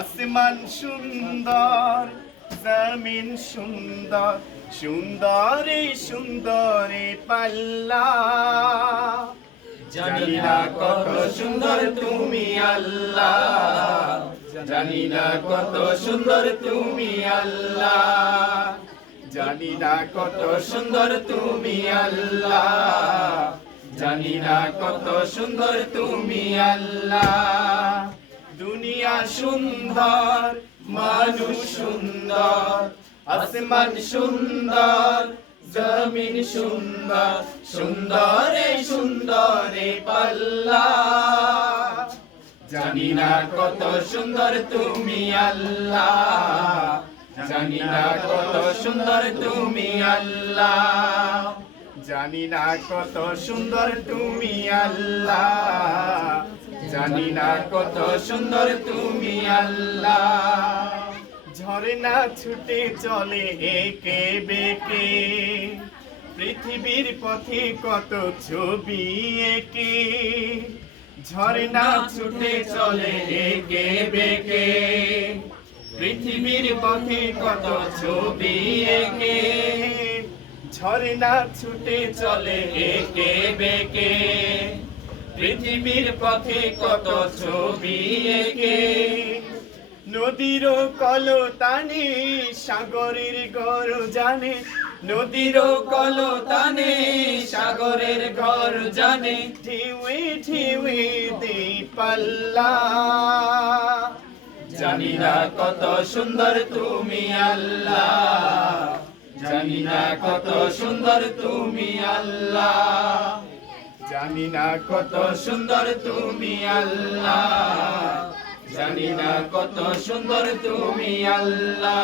আসমান সুন্দর, জমিন সুন্দর, সুন্দরে সুন্দরে পাল্লা। জানি না কত সুন্দর তুমি আল্লাহ, জানি না কত সুন্দর তুমি আল্লাহ, জানি না কত সুন্দর তুমি আল্লাহ, জানি না কত সুন্দর তুমি আল্লাহ। দুনিয়া সুন্দর, মানুষ সুন্দর, আসমান সুন্দর, জমিন সুন্দর, সুন্দরে সুন্দরে পাল্লা। জানি না কত সুন্দর তুমি আল্লাহ, জানি না কত সুন্দর তুমি আল্লাহ, জানি না কত সুন্দর তুমি আল্লাহ, জানি না কত সুন্দর তুমি আল্লাহ। ঝর্ণা ছুটে চলে একে বেঁকে, পৃথিবীর পথে কত ছবি এঁকে। ঝর্ণা ছুটে চলে একে বেঁকে, পৃথিবীর পথে কত ছবি এঁকে। ঝর্ণা ছুটে চলে একে বেঁকে, পৃথিবীর পথে কত ছবি এঁকে। নদীর কলতানে সাগরের গর্জনে, নদীর কলতানে সাগরের গর্জনে, ঢেউয়ে ঢেউয়ে দেই পাল্লা। জানি না কত সুন্দর তুমি আল্লাহ, জানি না কত সুন্দর তুমি আল্লাহ, জানি না কত সুন্দর তুমি আল্লাহ, জানি না কত সুন্দর তুমি আল্লাহ।